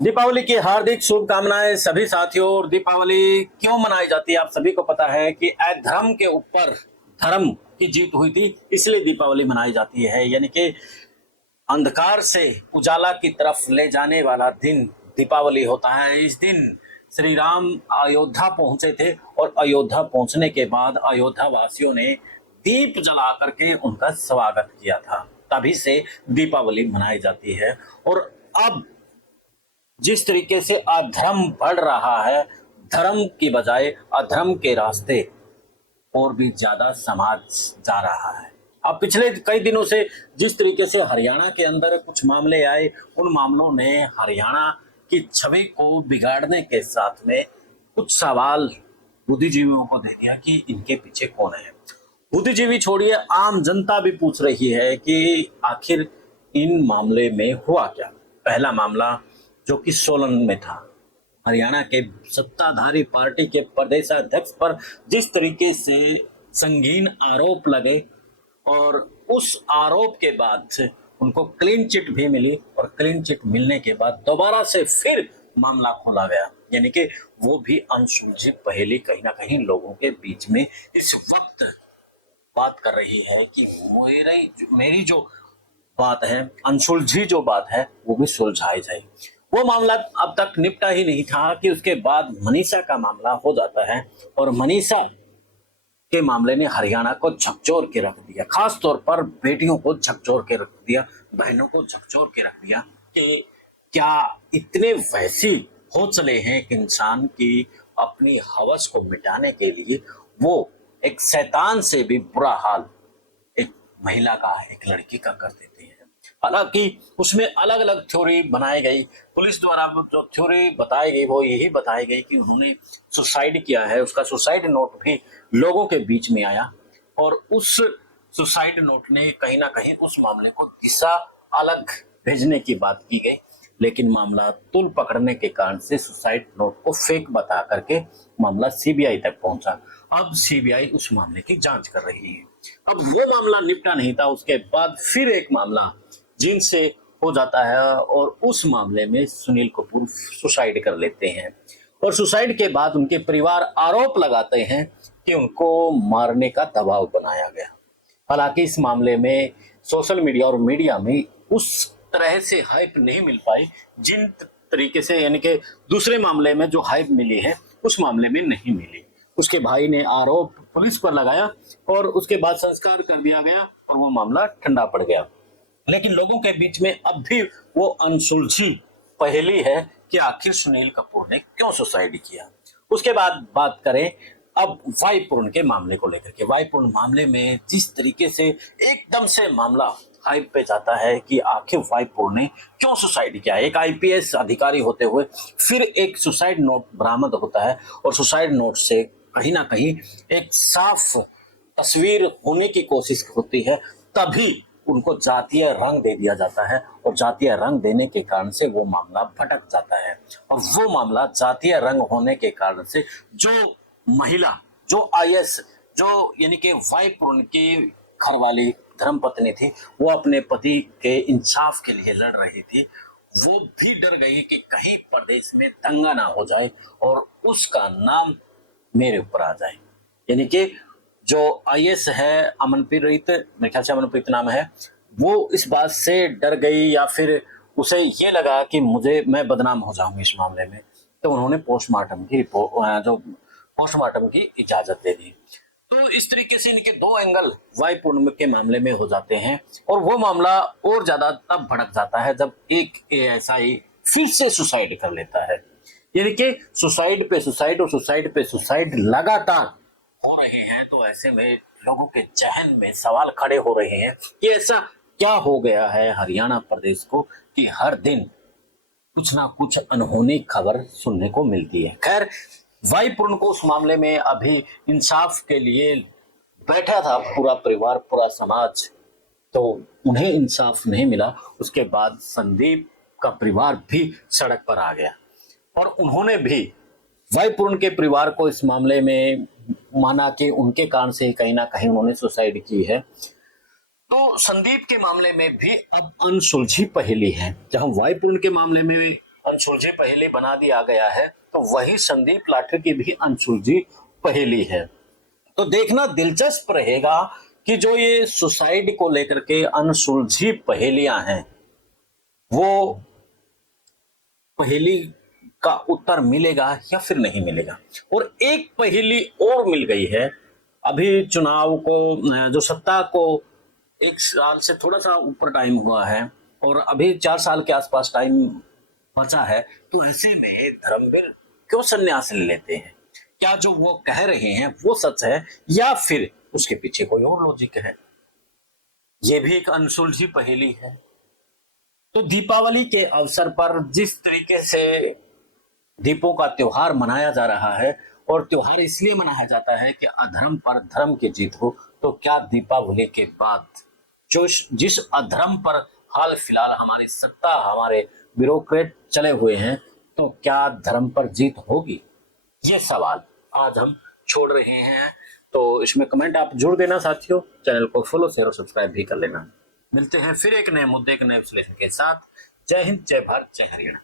दीपावली की हार्दिक शुभकामनाएं सभी साथियों। और दीपावली क्यों मनाई जाती है आप सभी को पता है कि अधर्म के ऊपर धर्म की जीत हुई थी, इसलिए दीपावली मनाई जाती है। यानी कि अंधकार से उजाला की तरफ ले जाने वाला दिन दीपावली होता है। इस दिन श्री राम अयोध्या पहुंचे थे और अयोध्या पहुंचने के बाद अयोध्या वासियों ने दीप जला करके उनका स्वागत किया था। तभी से दीपावली मनाई जाती है। और अब जिस तरीके से अधर्म बढ़ रहा है, धर्म की बजाय अधर्म के रास्ते और भी ज्यादा समाज जा रहा है। अब पिछले कई दिनों से जिस तरीके से हरियाणा के अंदर कुछ मामले आए, उन मामलों ने हरियाणा की छवि को बिगाड़ने के साथ में कुछ सवाल बुद्धिजीवियों को दे दिया कि इनके पीछे कौन है। बुद्धिजीवी छोड़िए, आम जनता भी पूछ रही है कि आखिर इन मामले में हुआ क्या। पहला मामला जो कि सोलन में था, हरियाणा के सत्ताधारी पार्टी के प्रदेशाध्यक्ष पर जिस तरीके से संगीन आरोप लगे और उस आरोप के बाद उनको क्लीन चिट भी मिली और क्लीन चिट मिलने के बाद दोबारा से फिर मामला खोला गया। यानी कि वो भी अनसुलझी पहेली कहीं ना कहीं लोगों के बीच में इस वक्त बात कर रही है कि मेरी जो बात है, अनसुलझी जो बात है, वो भी सुलझाई जाए। वो मामला अब तक निपटा ही नहीं था कि उसके बाद मनीषा का मामला हो जाता है और मनीषा के मामले ने हरियाणा को झकझोर के रख दिया। खास तौर पर बेटियों को झकझोर के रख दिया, बहनों को झकझोर के रख दिया कि क्या इतने वैसी हो चले हैं कि इंसान की अपनी हवस को मिटाने के लिए वो एक शैतान से भी बुरा हाल एक महिला का, एक लड़की का कर देते हैं। हालांकि उसमें अलग अलग थ्योरी बनाई गई। पुलिस द्वारा जो थ्योरी बताई गई वो यही बताई गई कि उन्होंने सुसाइड किया है। उसका सुसाइड नोट भी लोगों के बीच में आया और उस सुसाइड नोट ने कहीं ना कहीं उस मामले को दिशा अलग भेजने की बात की गई। लेकिन मामला तुल पकड़ने के कारण से सुसाइड नोट को फेक बता करके मामला सीबीआई तक पहुंचा। अब सीबीआई उस मामले की जांच कर रही है। अब वो मामला निपटा नहीं था, उसके बाद फिर एक मामला जिनसे हो जाता है और उस मामले में सुनील कपूर सुसाइड कर लेते हैं और सुसाइड के बाद उनके परिवार आरोप लगाते हैं कि उनको मारने का दबाव बनाया गया। हालांकि इस मामले में सोशल मीडिया और मीडिया में उस तरह से हाइप नहीं मिल पाई जिन तरीके से, यानी कि दूसरे मामले में जो हाइप मिली है उस मामले में नहीं मिली। उसके भाई ने आरोप पुलिस पर लगाया और उसके बाद संस्कार कर दिया गया और वो मामला ठंडा पड़ गया। लेकिन लोगों के बीच में अब भी वो अनसुलझी पहेली है कि आखिर सुनील कपूर ने क्यों सुसाइड किया। उसके बाद बात करें अब वाईपूर्ण के मामले को लेकर के। वाईपूर्ण मामले में जिस तरीके से एकदम से मामला हाइप पे जाता है कि आखिर वाईपूर्ण ने क्यों सुसाइड किया। एक आईपीएस अधिकारी होते हुए फिर एक सुसाइड नोट बरामद होता है और सुसाइड नोट से कहीं ना कहीं एक साफ तस्वीर होने की कोशिश होती है। तभी उनको जातीय रंग दे दिया जाता है और जातीय रंग देने के कारण से वो मामला भटक जाता है। और वो मामला जातीय रंग होने के कारण से जो महिला, जो आईएस, जो यानी कि वाईपूर्ण की घरवाली धर्मपत्नी थी, वो अपने पति के इंसाफ के लिए लड़ रही थी। वो भी डर गई कि कहीं प्रदेश में दंगा ना हो जाए और उसका नाम मेरे ऊपर आ जाए। यानी कि जो आईएएस है अमनप्रीत, मेरे ख्याल से अमनप्रीत नाम है, वो इस बात से डर गई या फिर उसे ये लगा कि मैं बदनाम हो जाऊंगी इस मामले में, तो उन्होंने पोस्टमार्टम की रिपोर्ट, जो पोस्टमार्टम की इजाजत दे दी। तो इस तरीके से इनके दो एंगल वाईपूर्ण के मामले में हो जाते हैं और वो मामला और ज्यादा तब भड़क जाता है जब एक एएसआई फिर से सुसाइड कर लेता है। यानी कि सुसाइड पे सुसाइड और सुसाइड पे सुसाइड लगातार हो रहे हैं। तो ऐसे में लोगों के जहन में सवाल खड़े हो रहे हैं कि ऐसा क्या हो गया है हरियाणा प्रदेश को कि हर दिन कुछ ना कुछ अनहोनी खबर सुनने को मिलती है। खैर, वाईपूर्ण को उस मामले में अभी इंसाफ के लिए बैठा था पूरा परिवार, पूरा समाज, तो उन्हें इंसाफ नहीं मिला। उसके बाद संदीप का परिवार भी सड़क पर आ गया और उन्होंने भी वाईपूर्ण के परिवार को इस मामले में माना कि उनके कारण से कहीं ना कहीं उन्होंने सुसाइड की है। तो संदीप के मामले में भी अब अनसुलझी पहेली है। जहां वाईपूर्ण के मामले में अनसुलझी पहेली बना दिया गया है, तो वही संदीप लाठर की भी अनसुलझी पहेली है। तो देखना दिलचस्प रहेगा कि जो ये सुसाइड को लेकर के अनसुलझी पहेलियां हैं, वो पहेली का उत्तर मिलेगा या फिर नहीं मिलेगा। और एक पहेली और मिल गई है, अभी चुनाव को, जो सत्ता को 1 साल से थोड़ा सा ऊपर टाइम हुआ है और अभी 4 साल के आसपास टाइम बचा है, तो ऐसे में धर्मवीर क्यों संन्यास ले लेते हैं? क्या जो वो कह रहे हैं वो सच है या फिर उसके पीछे कोई और लॉजिक है? ये भी एक अनसुलझी पहेली है। तो दीपावली के अवसर पर जिस तरीके से दीपों का त्योहार मनाया जा रहा है, और त्योहार इसलिए मनाया जाता है कि अधर्म पर धर्म की जीत हो, तो क्या दीपावली के बाद जो जिस अधर्म पर हाल फिलहाल हमारी सत्ता, हमारे ब्यूरोक्रेट चले हुए हैं, तो क्या धर्म पर जीत होगी? ये सवाल आज हम छोड़ रहे हैं। तो इसमें कमेंट आप जोड़ देना साथियों, चैनल को फॉलो शेयर और सब्सक्राइब भी कर लेना। मिलते हैं फिर एक नए मुद्दे, एक नए विश्लेषण के साथ। जय हिंद, जय भारत, जय हरियाणा।